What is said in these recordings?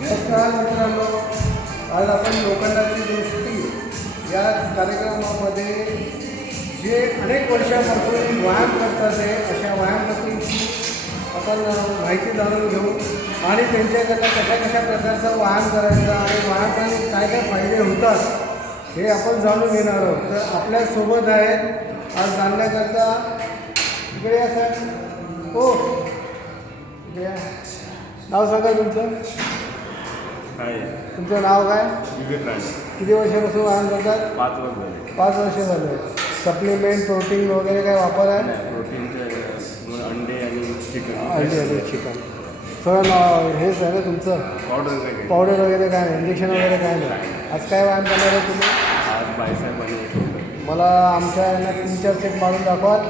नमस्कार मित्रांनो, आज आपण लोखंडाची दोस्ती या कार्यक्रमामध्ये जे अनेक वर्षापासून व्यायाम करतात आहे अशा व्यायामपतींची आपण माहिती जाणून घेऊ आणि त्यांच्याकडनं कशा कशा प्रकारचा व्यायाम करायचा आणि व्यायामाने काय काय फायदे होतात हे आपण जाणून घेणार आहोत. तर आपल्यासोबत आहेत आज जाणण्याकरता इकडे या सर. हो इकडे या. नाव सांगा तुमचं. तुमचं नाव काय? किती वर्षापासून व्यायाम करतात? 5 वर्ष झाले. 5 वर्ष झाले. सप्लिमेंट प्रोटीन वगैरे काय वापर आहे? प्रोटीनचे अंडे आणि चिकन. अंडे आणि चिकन सगळं हेच आहे ना तुमचं? पावडर वगैरे काय नाही, इंजेक्शन वगैरे काय नाही. आज काय व्यायाम करणार आहे तुम्ही? आज बायसेप आणि मला आमच्या यांना 3-4 सेट मारून दाखवाल.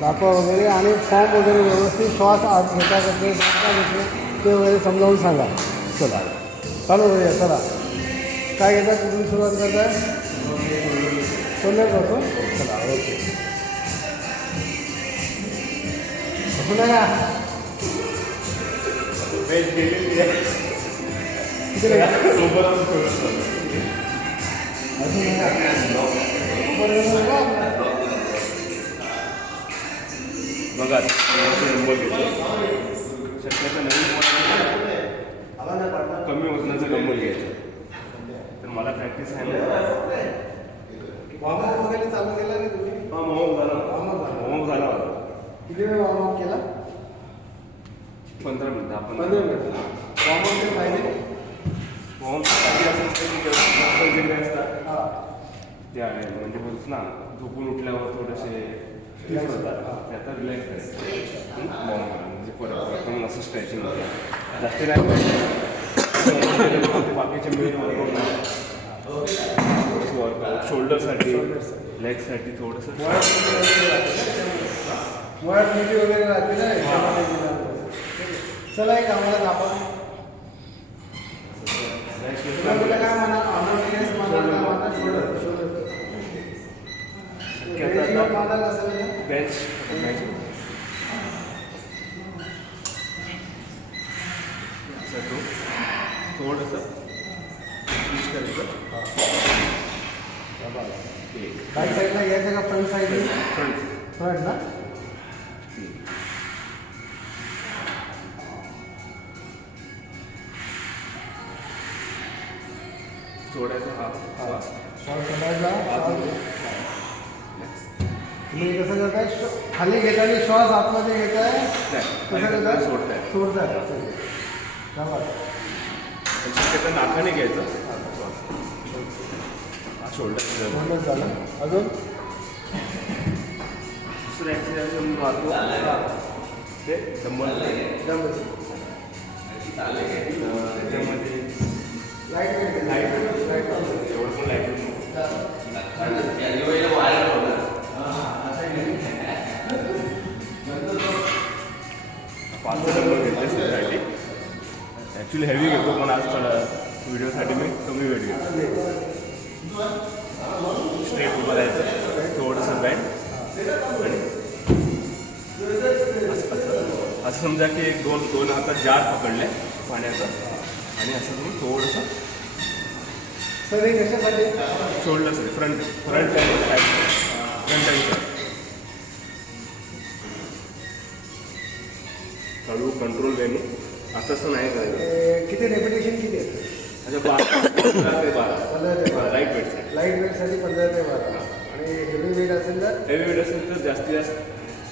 दाखवा वगैरे आणि फॉर्म वगैरे व्यवस्थित श्वास आत घेता घेते ते वगैरे समजावून सांगा. चला चालू करूया. चला काय घेता? कुठून सुरुवात करताय? शोल्डरपासून. चला ओके. असं नाही का? बघा नंबर घेतो. शक्यतो नवीन कमी वजनाचा नंबर घ्यायचा. तर मला प्रॅक्टिस आहे ना. वॉर्मअप वगैरे चालू केला नाही तुम्ही? हां वॉर्मअप झाला होता. किती वेळ वॉर्मअप केला? 15 मिनिटं. आपण 15 मिनिटं. वॉर्मअपचे फायदे? वॉर्मअपसाठी असं जे असतात हां ते आहे. म्हणजे बोलतो ना झोपून उठल्यावर थोडेसे स्ट्रेस होतात ते आता रिलॅक्स करायचं. म्हणजे परत असं स्ट्रेचिंग होतं. जास्त नाही पाहिजे. बाकीचे मेन वर्कआउट शोल्डरसाठी लेगसाठी थोडंसं मुळात मिठी वगैरे राहते ना. चला एक आम्हाला आपण काय म्हणा बेंच थोडंसं पुश करायचं. बॅक साईडला घ्यायचं का फ्रंट साईड? फ्रंट ना. सोडायचं. श्वास सोडायचा. तुम्ही कसं करताय? खाली घेताना श्वास आतमध्ये घेताय कसं करताय? सोडताय. शक्यता नाकाने घ्यायचं. शोल्डर झालं. अजून दुसरं एक्सरसाइज मारतो ते डंबल. त्याच्यामध्ये लाईट एवढं पण लाईट 5 डंबल घेतले त्यासाठी. ॲक्च्युली हेवी घेतो पण आज थोडा व्हिडिओसाठी मी कमी वेट घेतो. स्ट्रेट उभं राहायचं. थोडंसं बँड आणि असं समजा की दोन हातात जार पकडले पाण्याचं आणि असं तुम्ही थोडंसं सर हे कशासाठी? शोल्डरसाठी फ्रंट अँड साईड. हळू कंट्रोल वेने असं नाही करायचं. किती रेपिटेशन किती आहे? अच्छा 15 ते 12 लाईट वेट. लाईट वेटसाठी 15 ते 12 आणि हेवी वेट असेल तर? हेवी वेट असेल तर जास्तीत जास्त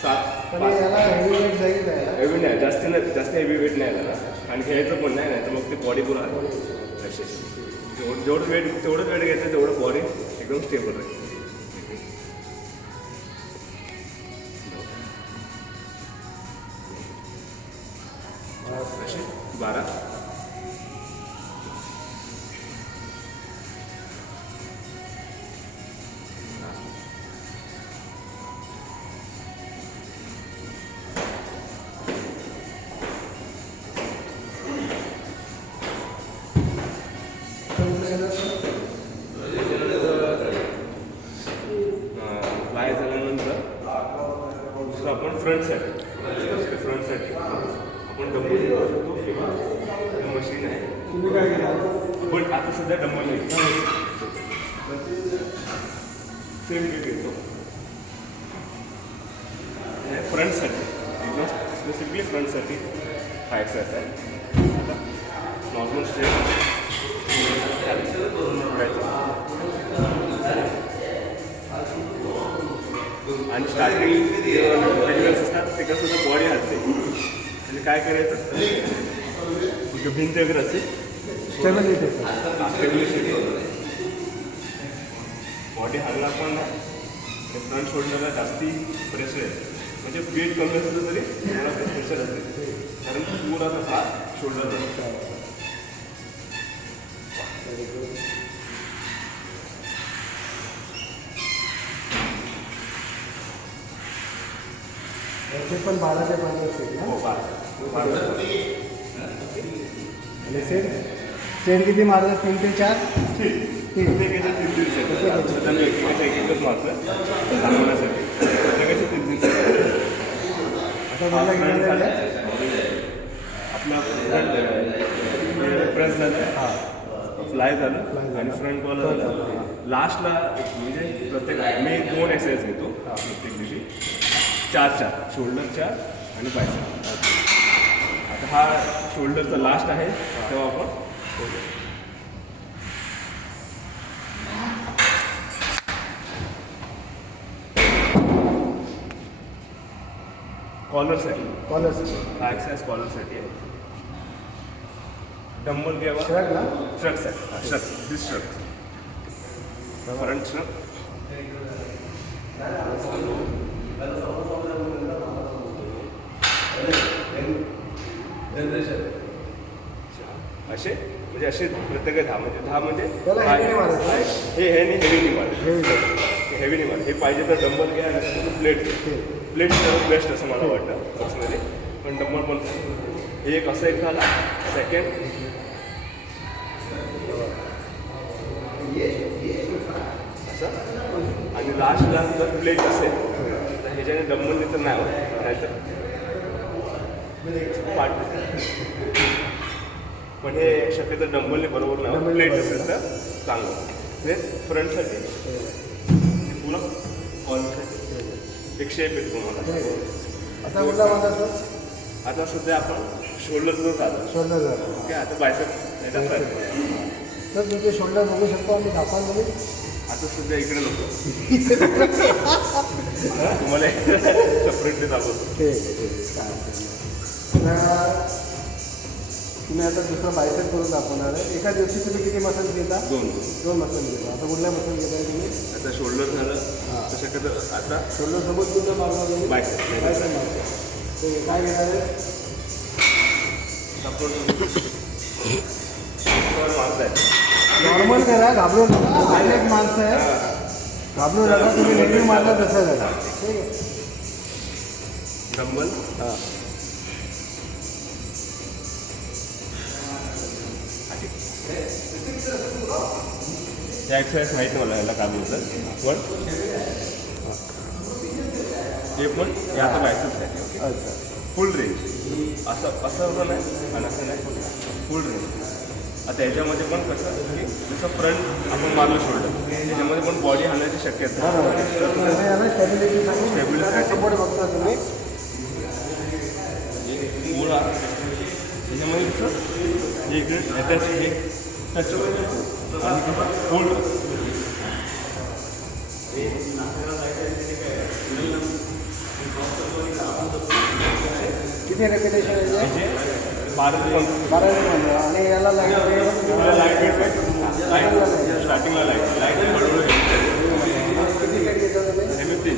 7. पण याला हेवी वेट जाईल काय? हेवी नाही, जास्त हेवी वेट नाही झाला आणि घ्यायचं पण नाही तर मग ते बॉडी पुरा असे जेवढं वेट तेवढंच वेट घ्यायचं तेवढं बॉडी एकदम स्टेबल राहील. असे 12. फ्लाय झाल्यानंतर दुसरं आपण फ्रंट साईड आपण डंबल करू शकतो किंवा मशीन आहे. तुम्ही काय केलं? पण आता सध्या डंबल नाही. सेम मी घेतो फ्रंटसाठी, एकदम स्पेसिफिकली फ्रंटसाठी हा एक्सरसाइज आहे. आता नॉर्मल स्ट्रेच आणि स्टार्टिंग बेनिफिट्स असतात ते कसं तर बॉडी हलते म्हणजे काय करायचं भिंत वगैरे असेल स्टेबिलिटी बॉडी हल्ला पण नाही. फ्रंट शोल्डरला जास्ती प्रेशर आहे म्हणजे वेट कमी असलं तरी थोडा प्रेशर असते कारण पूर्ण हा शोल्डर याचे पण 12 ते 15 सेट ना. हो का आणि सेट किती मारतात? 3 ते 4. सध्या मी एकच मारतो दाखवण्यासाठी. आता मला आपला प्रेस झालं, फ्लाय झालं आणि फ्रंट कॉलर झालं. लास्टला म्हणजे प्रत्येक मी 2 एक्सरसाइज घेतो प्रत्येक दिवशी 4 शोल्डरच्या आणि बायसेप. आता हा शोल्डरचा लास्ट आहे तेव्हा आपण कॉलरसाठी हा एक्सरसाइज कॉलरसाठी आहे. डंबल घ्यावा श्रक्स आहे श्रक्स फ्रंट श्रक असे म्हणजे असे प्रत्येक 10 म्हणजे हे हेवी मारत. हे पाहिजे तर डंबल घ्या आणि प्लेट सर्वात बेस्ट असं मला वाटतं पर्सनली. पण डंबल पण हे एक असं एक झाला. सेकंड असं आणि लास्टला जर प्लेट असेल तर ह्याच्याने डंबलने तर नाही होत नाहीतर पण हे शक्यतो डंबलने बरोबर नाही. प्लेट असेल तर चांगलं. हे फ्रंटसाठी पुन्हा कॉलसाठी एक शेप येतो तुम्हाला. आता कुठला माझा आता सध्या आपण शोल्डरचं झालं. शोल्डर ओके आता बायसेप सर तुमचे शोल्डर बघू शकतो आम्ही दाखवा. आता सध्या इकडे नको तुम्हाला सेपरेटली दाखवतो. तुम्ही आता दुसरा बायसेप करून दाखवणार आहे. एका दिवशी तुम्ही किती मसल घेता? 2 मसल घेता. आता कुठल्या मसल घेताय तुम्ही? आता शोल्डर झालं तर शक्यतो आता शोल्डर सोबत कुठलं मारणार तुम्ही? बायसेप मारतो. ते काय घेणार आहे? मारताय नॉर्मल करा, घाबरू नका. अनेक माणसं आहे, घाबरू नका. तुम्ही नेहमी मारला तसं करा. ठीक आहे. डंबल या एक्सरसाइज माहीत मला याला काय बोलतात पण हे पण या आता बायसेप्स आहे. अच्छा. फुल रेंज असं नाही आणि असं नाही फुल रेंज. आता याच्यामध्ये पण कसं की जसं फ्रंट आपण मारलं शोल्डर त्याच्यामध्ये पण बॉडी हलण्याची शक्यता सपोर्ट बघता तुम्ही. मुळा त्याच्यामध्ये कसं इकडे अटॅच हे टच आणि कसं फोल्ड किती रेपिटेशन आहे? 12 आणि याला लाईट स्टार्टिंगला लाईट हळूहळू किती सेट घेता तुम्ही? 3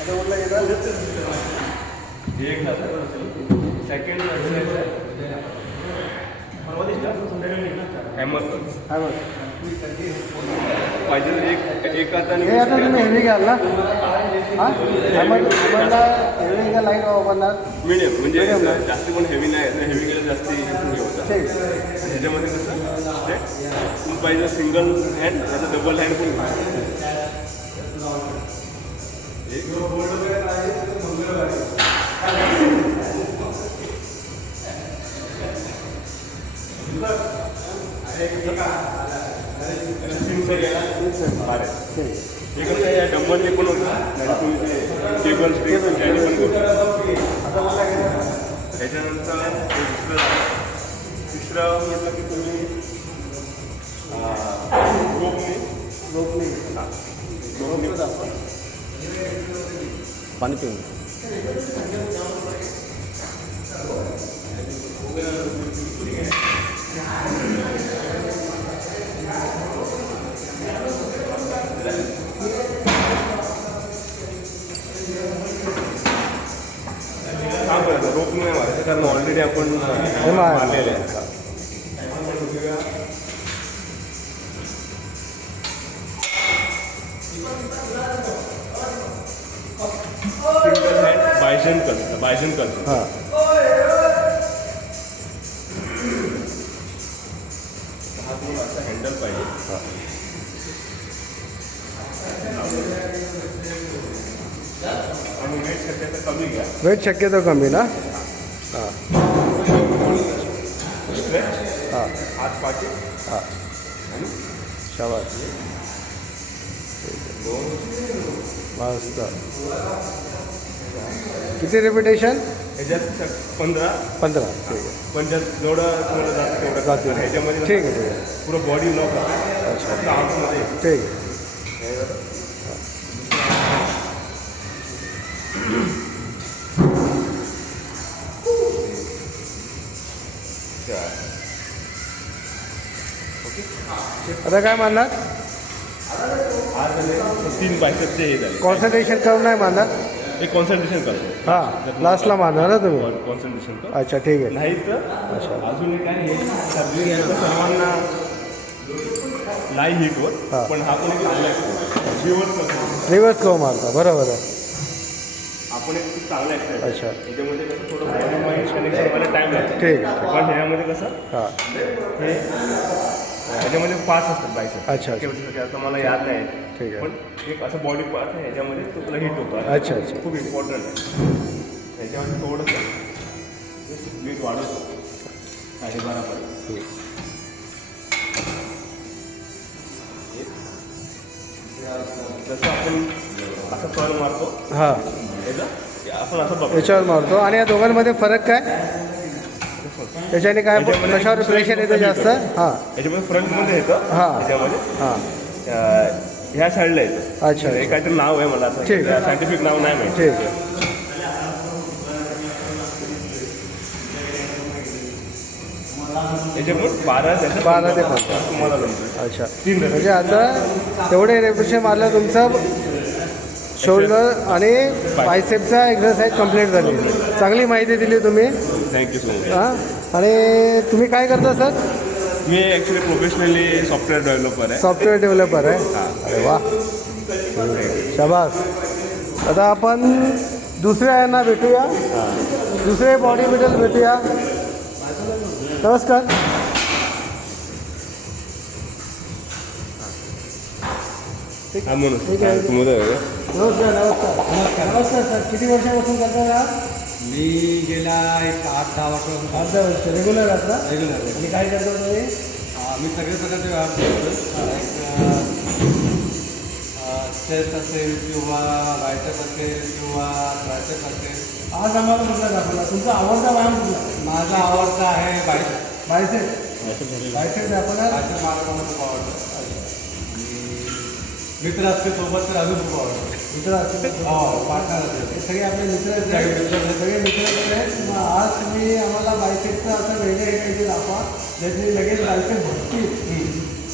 आता कुठला घेता? हे एक झालं. सेकंड एक्सरसाइज आहे हॅमर पाहिजे तर एक हाताने. हे आता तुम्ही हेवी घ्याल ना? हां हॅमरला हेवी का लाईट वापरणार? मिडियम म्हणजे जास्ती पण हेवी नाही. हेवी केलं जास्ती हे होतं. ठीक. ह्याच्यामध्ये कसं ते पाहिजे सिंगल हँड त्याचा डबल हँड पण एक टेबलने पण होतं नाही तुम्ही ते टेबल त्याने पण करू शकता. आता मला घ्या. त्याच्यानंतर हे दुसरं झालं. तिसरं म्हटलं की तुम्ही रोपने दाखवा. पाणी पिऊन काम करायचं रोप नाही मारायचं कारण ऑलरेडी आपण मारलेलं आहे. बायजन करतो हां हा तुम्हाला असं हँडल पाहिजे. आणि वेट शक्यता कमी घ्या. वेट शक्यतो कमी ना. हां स्ट्रेच हां हात पाठी हां आणि शाबास. दोन मस्त. किती रिपिटेशन? ह्याच्यात 15 15. ठीक आहे. पण ज्यात जेवढं तुम्हाला जातं तेवढं जाते. ह्याच्यामध्ये ठीक आहे ठीक आहे. पुरं बॉडी लॉक आहे. अच्छा फक्त आतमध्ये ठीक आहे. आता काय मानणार? आज झाले 3 बायसेपचे हे झाले. कॉन्सन्ट्रेशन करून नाही मानणार. हे कॉन्सन्ट्रेशन करतो. हां लास्टला मानणार ना तुम्ही. कॉन्सन्ट्रेशन कर. अच्छा ठीक आहे. नाही तर अच्छा अजून एक आहे हे सर्दी घ्यायचं सर्वांना नाही हिटवर हां. पण हा पण एक चांगला आहे. रिव्हर्स करतो रिवर्स को मारता. बरोबर आहे. आपण एक खूप चांगला एक्सरसाइज. अच्छा याच्यामध्ये कसं थोडं बॉडी माइंड कनेक्शन व्हायला टाईम लागतो. ठीक आहे. पण ह्यामध्ये कसं हां हे ह्याच्यामध्ये पास असतात बायसेप. अच्छा अच्छा आता मला याद नाही ठीक आहे. पण एक असं बॉडी पार्ट आहे ह्याच्यामध्ये तो तुला हिट होतो. अच्छा अच्छा खूप इम्पॉर्टंट आहे. ह्याच्यामध्ये थोडंसं वेट वाढवतो 12.5 पर्यंत. जसं आपण असं फळ मारतो हां याचं आपण असं बघतो. याच्यावर मारतो. आणि या दोघांमध्ये फरक काय? त्याच्याने काय याच्यामध्ये कशावर प्रेशर येतं जास्त? हां याच्यामध्ये फ्रंटमध्ये येतं. हां. ह्याच्यामध्ये हां ह्या साईडला येतं. अच्छा हे काहीतरी नाव आहे मला असं ठीक आहे. सायंटिफिक नाव नाही माहिती. ठीक आहे. याच्यामुळे 12 ते 15 तुम्हाला जमतं. अच्छा 3 म्हणजे आता तेवढे रेप्युटेशन मारलं तुमचं शोल्डर आणि बायसेपचा एक्सरसाइज कंप्लीट झाली. चांगली माहिती दिली तुम्ही. Thank you so much. हां आणि तुम्ही काय करता सर? मी ॲक्च्युली प्रोफेशनली सॉफ्टवेअर डेव्हलपर आहे. सॉफ्टवेअर डेव्हलपर आहे. अरे वा शाबास. आता आपण दुसऱ्या यांना भेटूया. दुसरे बॉडी बिल्डर भेटूया. नमस्कार. हा म्हणून ठीक आहे. तुम्हाला नमस्कार नमस्कार नमस्कार सर. किती वर्षापासून करता का? मी गेल्या एक 8-10 वर्षापासून 8 वर्ष रेग्युलर असता. रेग्युलर आणि काय करता तुम्ही? मी सगळे प्रकारचे व्यायाम करतो. चेस्ट असेल किंवा बायसेप असेल किंवा ट्रायसेप असेल. आज आम्हाला कुठला दाखवला? तुमचा आवडता व्यायाम कुठला? माझा आवडता आहे बायसेप. बायसेप. बायसेप दाखवणार. बायसेप मला खूप आवडतं. मित्र असते सोबत तर अजून खूप आवडतं. मित्र असतील. हो पार्टनर असेल. हे सगळे आपले मित्र आहेत. सगळे मित्र आहेत. मग आज तुम्ही आम्हाला बायसेपचं असं वेगळं हे काहीतरी दाखवा ज्याची लगेच बायसेप भरतील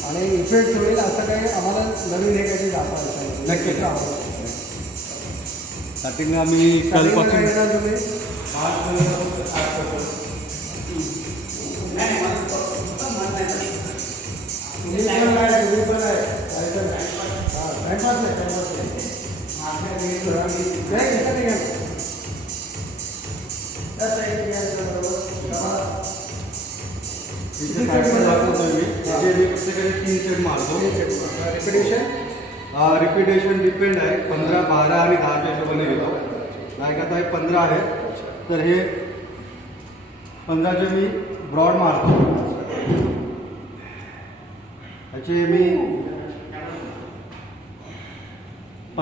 आणि इफेक्ट होईल असं काही आम्हाला नवीन हे काहीतरी दाखवा. नक्की. स्टार्टिंगला आम्ही कलपासून तुम्ही तुम्ही पण आहे. तीन सेट मारतो. रिपिटेशन रिपिटेशन डिपेंड आहे. 15, 12 आणि 10च्या हिशोबाने घेतो. लाईक आता हे 15 आहे तर हे 15चे मी ब्रॉड मारतो. ह्याचे मी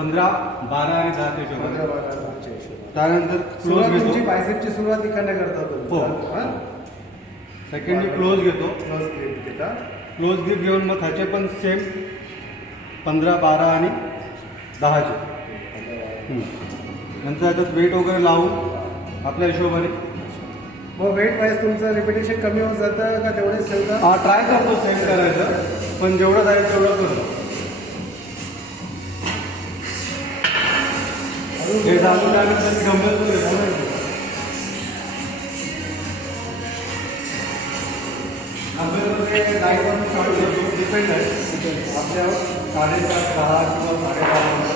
15, 12 आणि 10च्या हिशोबाने. 15-12 हिशोबाने. त्यानंतर सुरुवात क्लोज तुमची घेतो. बायसेपची सुरुवात इकडनं करता हो. तुम्ही. सेकंडली क्लोज घेतो. क्लोज ग्रीप घेता. क्लोज ग्रीप घेऊन मग ह्याचे पण सेम 15, 12 आणि 10चे. नंतर त्याच्यात वेट वगैरे लावून आपल्या हिशोबाने मग वेट वाईज तुमचं रिपिटेशन कमी होत जातं का तेवढेच ठेवता? ट्राय करतो सेम करायचं, पण जेवढं जाईल तेवढं करतो. हे झालं त्यानंतर मी डंबेल पण घेतो. डंबेलमध्ये लाईटपासून चालू करतो, डिपेंड आहे आपल्यावर 7:30, 10 किंवा 10:30.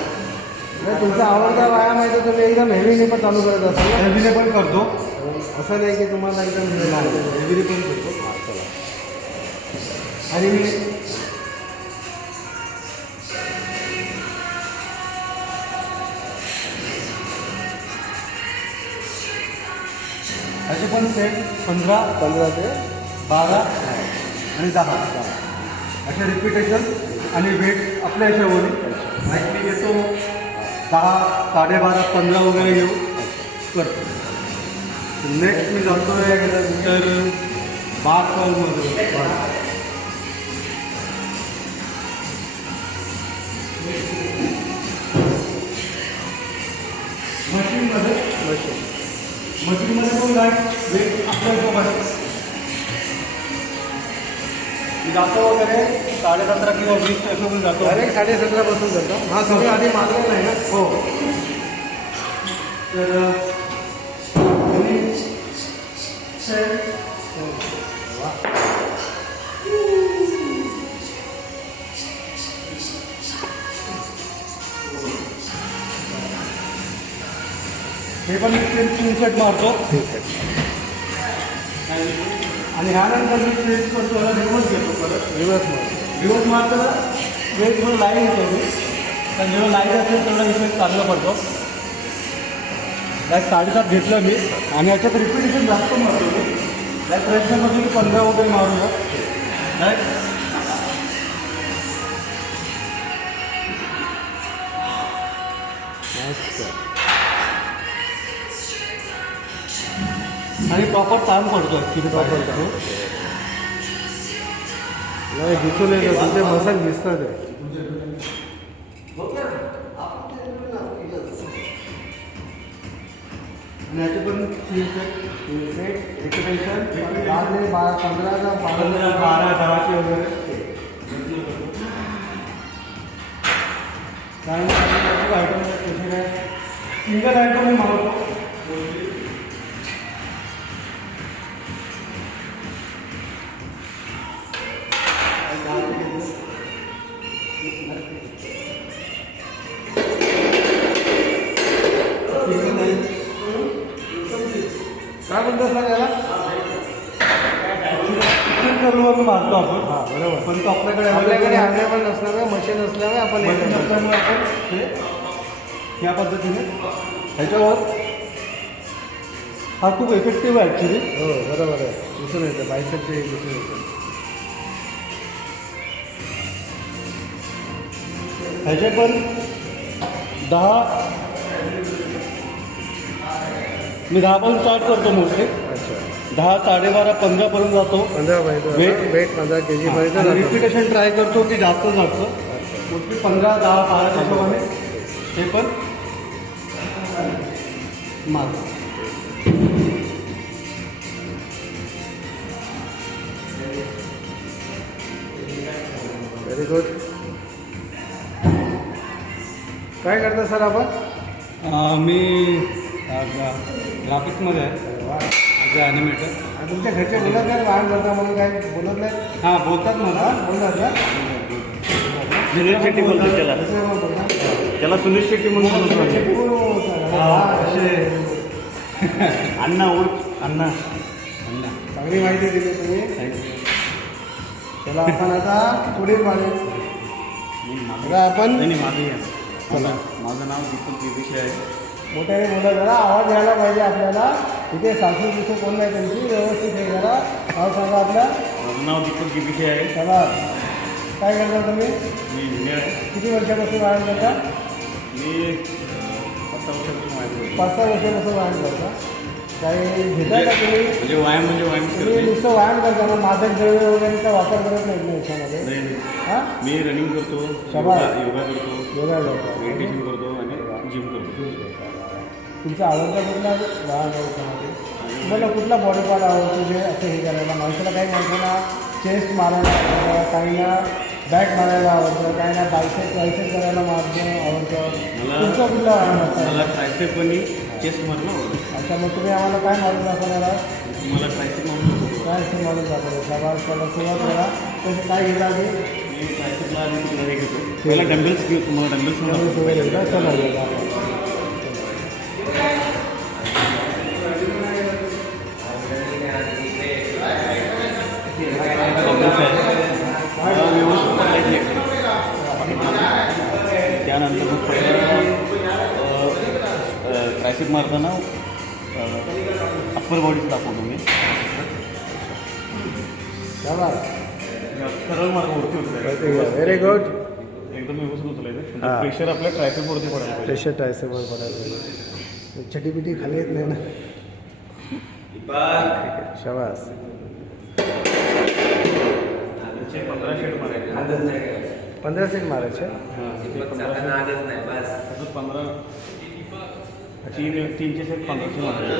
नाही, तुमचा आवडता व्यायाम आहे तर तुम्ही एकदम हेवीने पण चालू करत असाल ना? हेवीने पण करतो. असं नाही की तुम्हाला एकदम हे नाही. हेवीने पण करतो. आणि मी असे पण सेम 15, 15 ते 12 आणि 10 असे रिपिटेशन आणि वेट आपल्या ह्याच्यावर लाईक मी घेतो 10, 12.5, 15 वगैरे घेऊन करतो. नेक्स्ट मी जातो तर बार कर्लमध्ये. मशीनमध्ये पण लाईक वेट आपल्या हिशोबाने मी जातो वगैरे 17.5 किंवा 20 हिशोबाने जातो. डायरेक्ट 17.5 पासून करता. हा सगळं आधी मारलेला आहे ना? हो. तर हे पण मी 3 सेट मारतो. आणि ह्यानंतर मी स्ट्रेच करतो, रिवर्स घेतो परत. रिवर्स मारताना वेट थोडं लाईट येतो मी, कारण जेव्हा लाईट असेल तेवढा इफेक्ट चांगला पडतो. लाईक 7.5 घेतलं मी आणि याच्यात रिपिटेशन जास्त मारतो मी. लाईक प्रयत्न करतो की 15 वगैरे मारूया. लाईक आणि प्रॉपर ताण पडतो ॲक्च्युली. प्रॉपर नाही, दिसून येतं तुमचे मसल दिसतात आहे. आणि याचे पण 3 सेट रिपिटेशन 10 ते 12, 15 का 15, 12, 10चे वगैरे. त्यानंतर आयटम कसे काय सिंगल आयटम मी मारतो. काय म्हणतो सर याला? करून मारतो आपण. हां, बरोबर. पण तो आपल्याकडे अवेलेबल नसल्यामुळे मशीन असल्यामुळे आपण हे मशीन करतो. असल्यामुळे आपण ते ह्या पद्धतीने ह्याच्यावर हा खूप इफेक्टिव्ह आहे ॲक्च्युली. हो, बरोबर आहे. दिसून येतं बायसेपचे दिसून येतं. ह्याचे पण 10 मी 10 पासून स्टार्ट करतो मोस्टली. अच्छा. 10, 12.5, 15 पर्यंत जातो. 15 वेट 15 kg पर्यंत आणि जातो. रिपिटेशन ट्राय करतो की जास्त मोस्टली 15, 10, 12 हिशोबाने हे पण मारतो. Very good. काय करता सर आपण? मी ग्राफिक्समध्ये आहे ॲज अ ॲनिमेटर. तुमच्या घरचे बोलत नाही व्यायाम करता म्हणून काय बोलत नाही? हां बोलतात मला. बोलतात ना? सुनील शेट्टी बोलतात त्याला. त्याला सुनील शेट्टी म्हणून अण्णा ओळख अण्णा. चांगली माहिती दिली तुम्ही. चला आपण आता पुढे पाहू. बघा आपण माझं नाव दीपक विषय आहे. मोठ्याने बोला जरा, आवाज यायला पाहिजे आपल्याला. इथे सासू तिथे कोण नाही त्यांची, व्यवस्थित हे करा. नाव सांगा आपलं. माझं नाव दीपक विषय आहे. चला, काय करता तुम्ही? मी इंजिनियर आहे. किती वर्षापासून व्यायाम करता? मी मी 5-6 वर्षापासून व्यायाम करतो. 5-6 वर्षापासून व्यायाम करता. काही घेता का तुम्ही? म्हणजे व्यायाम तुम्ही करते. नुसतं व्यायाम करताना मादक द्रव्य वगैरेचा वापर करत नाहीत ना याच्यामध्ये? नाही. हां, मी रनिंग करतो, शाबास. योगा करतो, योगा करता, मेडिटेशन करतो आणि जिम करतो. तुमचा आवडता कुठला व्यायाम आहे याच्यामध्ये? तुम्हाला कुठला बॉडी पार्ट आवडतो जे असं हे करायला? माणसाला काही माणसांना चेस्ट मारायला आवडतं, काहींना बॅक मारायला आवडतं, काहींना बायसेप करायला आवडतं. तुमचा कुठला व्यायाम असता? मला ट्रायसेप आणि चेस्ट मारणं आवडतं. अच्छा, मग तुम्ही आम्हाला काय मारून दाखवणार आहात? मला ट्रायसेप मारून काय असेल मारून दाखवलं? शाबास, त्याला सुरुवात करा. तसं काय घेता आधी? मी ट्रायसेपला आधी हे घेतो. पहिला डंबेल्स घेऊ. तुम्हाला डंबेल्स चला व्यवस्थित पकडायचे. त्यानंतर मग ट्रायसेप मारताना अप्पर बॉडीच दाखवतो मी. सरळ मार्ग वरती होतो. Very good. एकदम व्यवस्थित उचलायचं. हां. प्रेशर आपल्या ट्रायसेपवरती पडायला पाहिजे. प्रेशर ट्रायसेपवर पडायला पाहिजे. छटीपिटी खाली येत नाही ना? शाबास. 15 सेट मारायचे. 15 सेट मारायचे. अजून 3चे सेट 1500 मारायचे.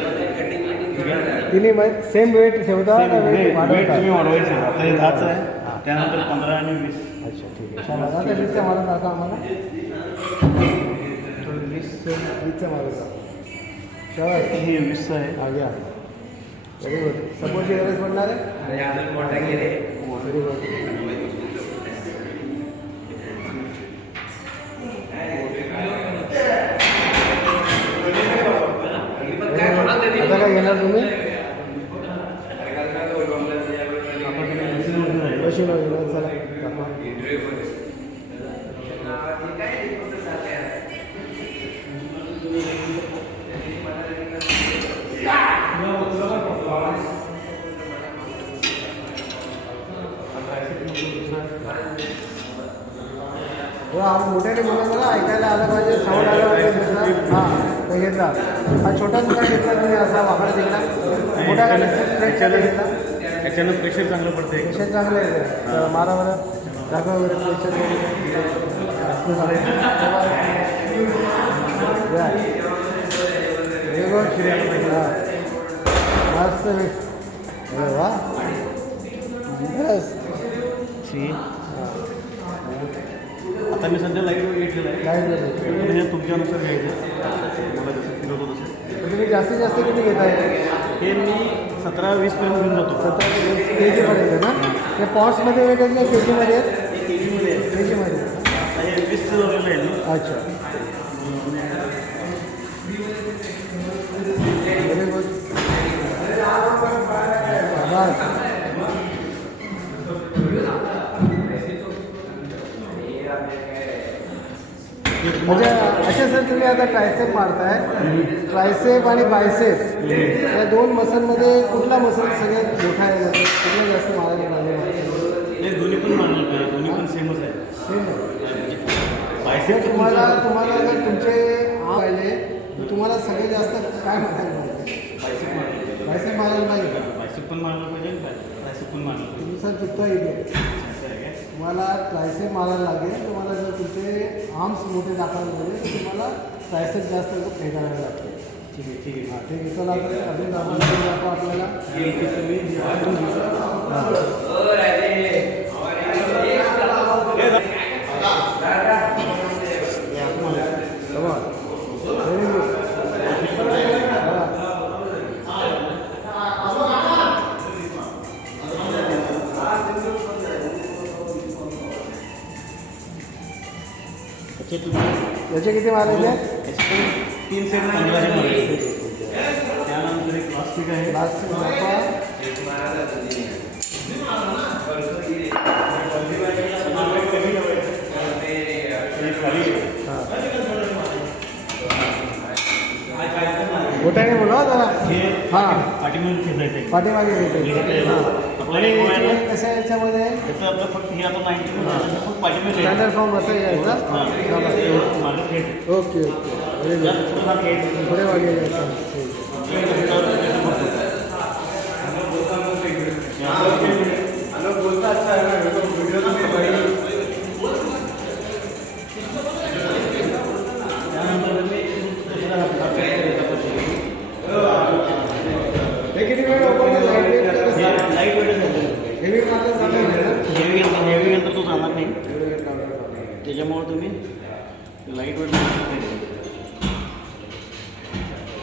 तिन्ही सेम वेट ठेवता का वेट वेट वाढवता? तुम्ही वाढवायचं. आता हे 10च आहे. त्यानंतर 15 आणि 20. अच्छा, ठीक आहे. शाबास. आता 20चा मारून दाखवा आम्हाला. 20चा मारून दाखवा. शाबास. हे 20 आहे. हा, घ्या. Very good. सपोर्टची गरज पडणार आहे? Very good. आता काय घेणार तुम्ही? मशीन वगैरे चला दाखवा. मोठ्याने बोला मला ऐकायला आलं पाहिजे, साऊंड आलं पाहिजे. हां, तर घेतला. हा छोटा मोठा घेतला तुम्ही असा वाकडा घेतला. मोठा घेतला. याच्यानं प्रेशर चांगलं पडते. प्रेशर चांगलं आहे. तर मारा बरं, दाखवा बरं प्रेशर. Very good. हां, मस्त. अरे वा, बस. आता मी सध्या लाईट घेतलेलं आहे. काय हे तुमच्यानुसार घ्यायचं. मला जसं फील होतं तसं. तुम्ही जास्तीत जास्त किती घेताय? हे मी 17-20 पर्यंत घेऊन जातो. 17 केजीपर्यंत ना? ते पॉट्समध्ये वेट आहे का केजीमध्ये? केजीमध्ये. हे 20चं लावलेलं आहे ना. अच्छा, व्हेरी गुड. बस. म्हणजे असे सर तुम्ही आता ट्रायसेप मारताय. ट्रायसेप आणि बायसेप या दोन मसलमध्ये कुठला मसल सगळ्यात मोठा आहे? कुठला जास्त मारायला पाहिजे? हे दोन्ही पण मानलं पाहिजे. दोन्ही पण सेमच आहे. सेम आहे. बायसेप तुम्हाला जर तुमचे पाहिजे तर तुम्हाला सगळ्यात जास्त काय मारायला पाहिजे? बायसेप मारायला पाहिजे. बायसेप पण मारलं पाहिजे. ट्रायसेप पण मारलं पाहिजे. तुम्ही सर चुकता इथे. तुम्हाला ट्रायसेप मारायला लागेल. तुम्हाला जर तुमचे आर्म्स मोठे दाखवायला पाहिजे तर तुम्हाला ट्रायसेप जास्त हे करायला लागते. ठीक आहे, ठीक आहे. हां, ठीक आहे. चला तर अजून दाखवा आपल्याला. Very good. याचे किती मारायचे? 3 सेट 15 मारायचे. त्यानंतर एक प्लास्टिक आहे. लास्ट दाखवा. मोठ्याने बोला जरा. हे हां, पाठीमध्ये खेचायचं आहे. पाठीमागे घ्यायचं. हां, आपला आणि आणि कसं आहे याच्यामध्ये याचं आपलं फक्त हे आता 90 फक्त पाठीमध्ये स्टँडर्ड फॉर्म असं यायचा मागं खेळ ओके ओके व्हेरी गुड पुढे वागे यायचा बोलता अच्छा है ना वीडियो में भाई किती वेळ लाईट वेट हेवी मात्र चांगलं आहे ना हेवी नंतर तो जाणार नाही त्याच्यामुळे तुम्ही लाईट वेट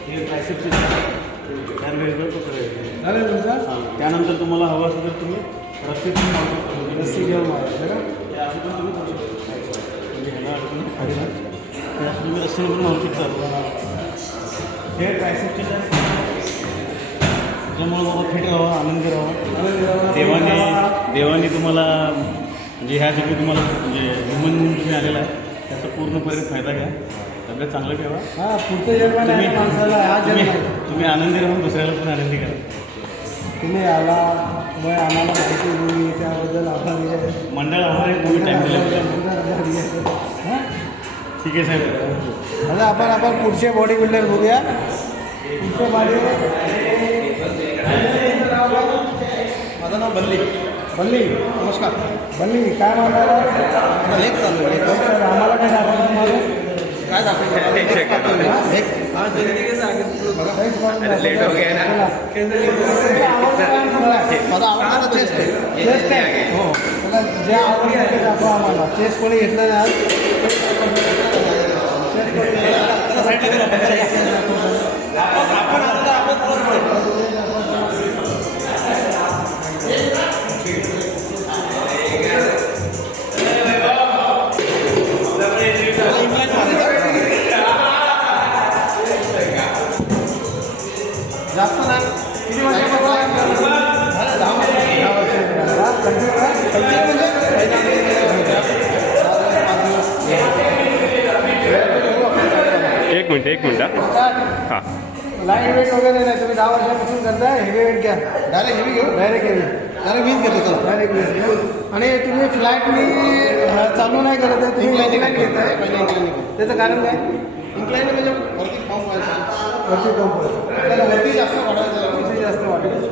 हे ट्रायसेपचे चार वेळेस तो करायचं झालं तुमचा त्यानंतर तुम्हाला हवं असेल तर तुम्ही रस्सी घेऊन मारायचं का ते असं पण तुम्ही करू शकता म्हणजे ह्याला अडकून ते असं तुम्ही रस्सीने पण मारू शकता हे ट्रायसेपचे त्याच्यामुळे बाबा फिट राहावं आनंदी राहावं देवाने तुम्हाला म्हणजे ह्या जगी तुम्हाला म्हणजे ह्युमन म्हणून तुम्ही आलेला आहे त्याचा पूर्णपणे फायदा घ्या तब्येत चांगलं ठेवा हां पुढचं जन्म नाही माणसाला हा जन्म तुम्ही आनंदी राहून दुसऱ्याला पण आनंदी करा तुम्ही आला मग आम्हाला माहिती दिली त्याबद्दल आभारी आहे मंडळ आभार आहे तुम्ही टाईम दिल्याबद्दल हां ठीक आहे साहेब आता आपण पुढचे बॉडी बिल्डर बघूया पुढचे बॉडी माझं नाव बल्ली नमस्कार बल्ली काय म्हणणार लेख चालू आहे आम्हाला काय दाखवणार माझं काय दाखवतो लेट हो गया ना. माझा आवडता चेस्ट आहे चेस्ट आहे हो जे आवडतं ते दाखवा आम्हाला चेस्ट कोणी घेतलं ना जास्त नाही किती एक मिनिट हां लाईट वेट वगैरे नाही तुम्ही 10 वर्षापासून करताय हेवी वेट घ्या डायरेक्ट हेवी घेऊ डायरेक्ट हेवी डायरेक्ट 20 घेतो चला डायरेक्ट वीस घ्या आणि तुम्ही फ्लॅटनी चालू नाही करत आहे तुम्ही Incline घेत आहे त्याचं कारण काय इन्क्लाइन म्हणजे वरती फॉर्म व्हायचा वरती पंप आपल्याला वरती जास्त वाढवायचं वरती जास्त वाटेल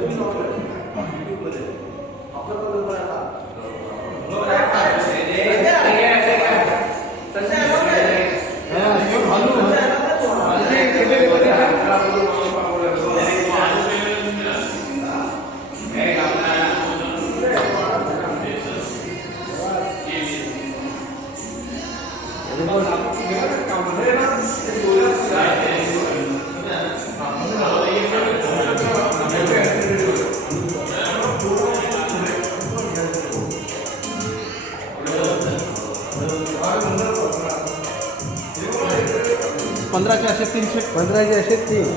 पंधराचे असे 300 15चे असे 3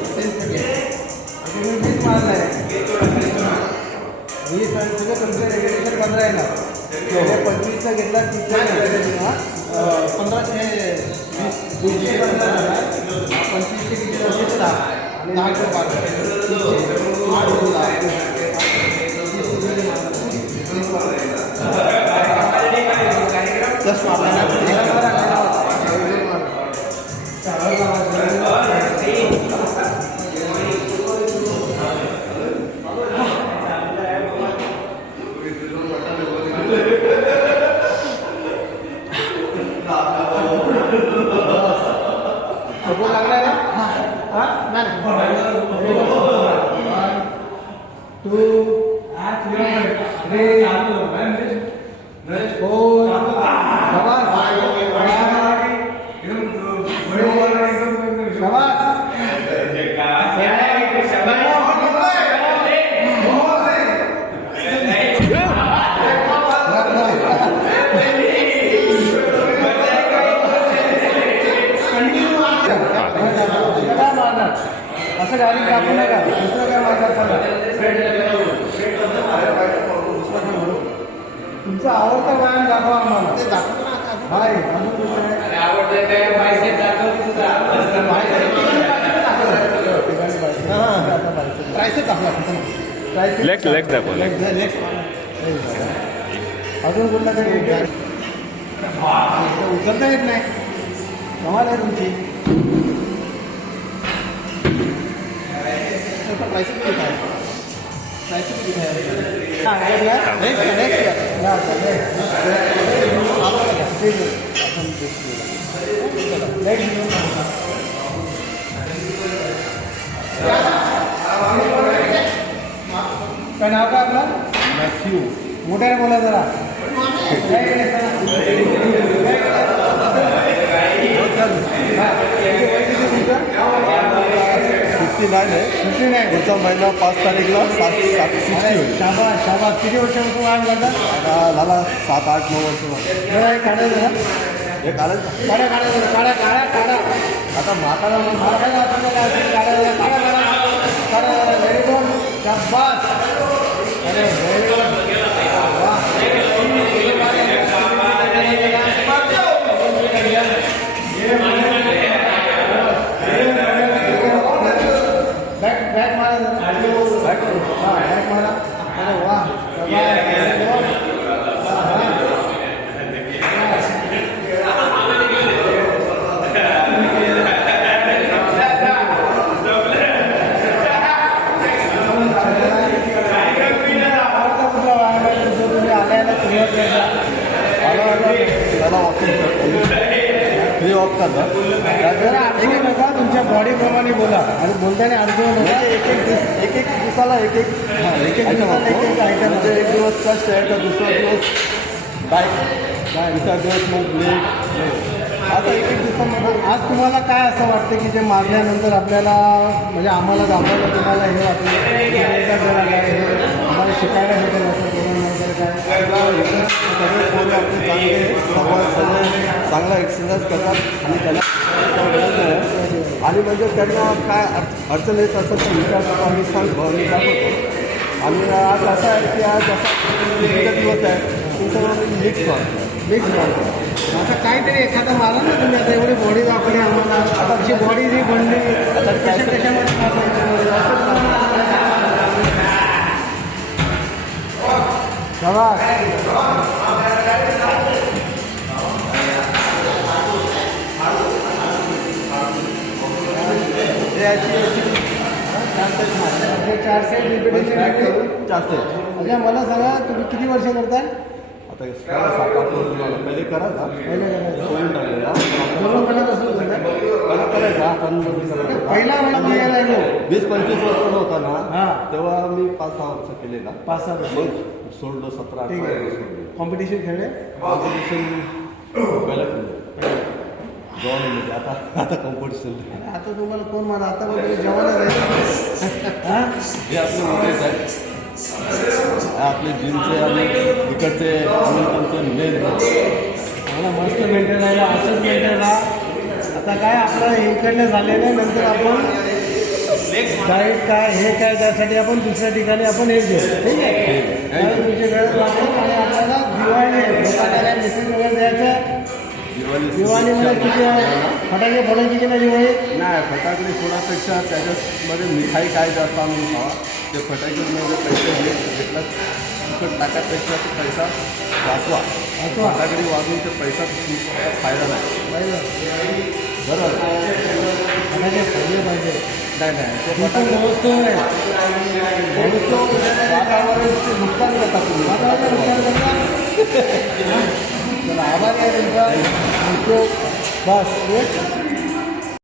तुम्ही 20 मारला आहे 20 आणि सगळं तुमचं रेग्युलेशन 15 येणार 25चा घेतला 30चा 15चे 20 25चे किती असेल 10 आणि 10 चे 12 10 मारला सपोर्ट लागला आहे हां नाही 2 3 असं डायरेक्ट कापू नका दुसरं काय मारणार तुमचा आवडता व्यायाम दाखवा आम्हाला ते दाखवतो ना आता हाय अजून कुठलं ट्रायसेप दाखवा लेग्स दाखवा अजून कुठला काही उचलता येत नाही कमाल आहे तुमची. प्रायसिंग किती आहे? प्रायसिंग किती आहे? काय नाव काय आपलं? मॅथ्यू. मोठ्याने बोला जरा. $59 आहे. पुढचा महिना 5 तारीखला 60 होईल. शाबास शाबास. किती वर्षापासून व्यायाम करता? झाला 7-8-9 वर्ष. काढायचं ना? हे काढायचं काढा आता म्हातारा काढा व्हेरी गुड शाबास. अरे व्हेरी गुड. बॅक मारा बॅक मारा. अरे वा फ्री ऑफ करता. जरा आठवण नका तुमच्या बॉडीप्रमाणे बोला आणि बोलताना अडचण नका. एक दिवसाला एक दिवसाला म्हणजे एक दिवस चस्ट आहे तर दुसरा दिवस बाईक दुसरा दिवस मग लेग असं एक दिवसामध्ये. आज तुम्हाला काय असं वाटतं की जे मारल्यानंतर आपल्याला म्हणजे आम्हाला दाखवायला तुम्हाला हे वाटलं आम्हाला शिकायला भेटेल असं बोलण्यानंतर काय सगळे पोरं आपले सगळे चांगला एक्सरसाइज करतात आणि त्याला आणि म्हणजे त्यांना काय अडचण येत असेल तर विचारतो आम्ही दाखवतो. आणि आज असं आहे की आज असा दिवस आहे ते सर्व मिक्स मारतो. असं काहीतरी एखादं मारा ना तुम्ही. आता एवढी बॉडी दाखवली आम्हाला. आता अशी बॉडी जी बनली आता कशामध्ये चार सेट रिपिटेशन. 4 सेट. अच्छा मला सांगा तुम्ही किती वर्ष करताय? आता 7-8 वर्ष झालं. पहिले करायचा पहिले करायचं सोडून टाकलेला पूर्णपणापासून करायचा पण पहिला महिना राहिलो 20-25 वर्ष होता ना हां. तेव्हा मी 5-6 वर्ष केलेला. 5-6 वर्ष मग सोडलं 17-18 ठीक आहे. वर्ष सोडले. कॉम्पिटिशन खेळले. कॉम्पिटिशन पहिला खेळलं गव्हर्नमेंटमध्ये. आता कॉम्पिटिशन आता तुम्हाला कोण मारा? आता पण तुम्ही जवानच आहे. हां हे आपले मोठेच आहेत. आपले जिमचे आणि इकडचे अमेरिकनचे मेन मला मस्त मेंटेन राहिला. असंच मेंटेन राहा. आता काय आपलं इकडनं झालेलं आहे. नंतर आपण डाएट काय हे काय त्यासाठी आपण दुसऱ्या ठिकाणी आपण हे घेऊ. ठीक आहे. तुमची गरज लागेल आणि आपल्याला दिवाळी आहे. लोकांना मेसेज वगैरे द्यायचं. दिवाळीमध्ये किती फटाके फोडायची की नाही दिवाळी? नाही फटाकडे फोडापेक्षा त्याच्यामध्ये मिठाई काय जास्त आणून खावा. ते फटाकेमध्ये पैसे घेतला तिकट टाकापेक्षा तो पैसा वाचवा. फटाकडे वाजून ते पैसा फायदा नाही. बरोबर फटाके फोडले पाहिजे. नाही ते फटाके महोत्सव आहे. महोत्सव वातावरणाचे नुकसान करतात तुम्ही. वातावरण नुकसान करता. चला आभार आहे तुमचा. बस